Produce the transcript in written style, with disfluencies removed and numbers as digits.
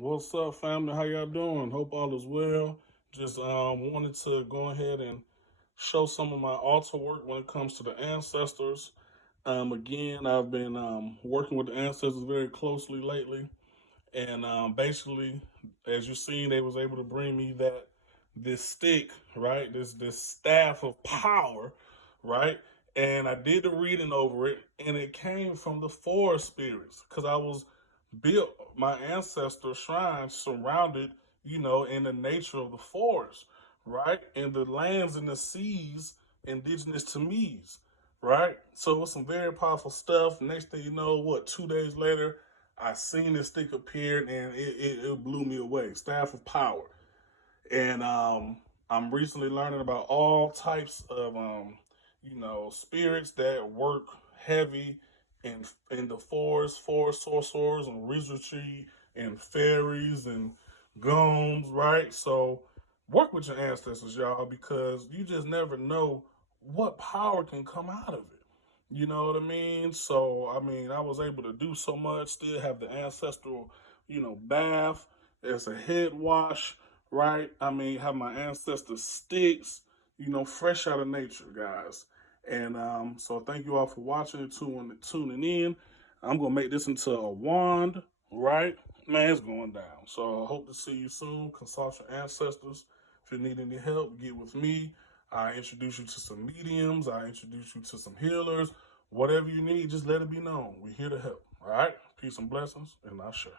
What's up, family? How y'all doing? Hope all is well. Just wanted to go ahead and show some of my altar work when it comes to the ancestors. Again, I've been working with the ancestors very closely lately, and basically, as you've seen, they was able to bring me this stick, right? This staff of power, right? And I did the reading over it, and it came from the forest spirits because I was built my ancestor shrine surrounded, in the nature of the forest, right? And the lands and the seas indigenous to me's, right? So it's some very powerful stuff. Next thing you know, 2 days later, I seen this stick appear and it blew me away. Staff of power. And I'm recently learning about all types of spirits that work heavy in the forest sorcerers and wizardry and fairies and gnomes, right? So work with your ancestors, y'all, because you just never know what power can come out of it. You know what I mean? So I was able to do so much, still have the ancestral, bath as a head wash, right? Have my ancestor sticks, fresh out of nature, guys. And so thank you all for watching and tuning in. I'm gonna make this into a wand, right? Man, it's going down. So I hope to see you soon. Consult your ancestors. If you need any help, get with me. I introduce you to some mediums. I introduce you to some healers. Whatever you need, just let it be known. We're here to help. All right? Peace and blessings, and I'll share.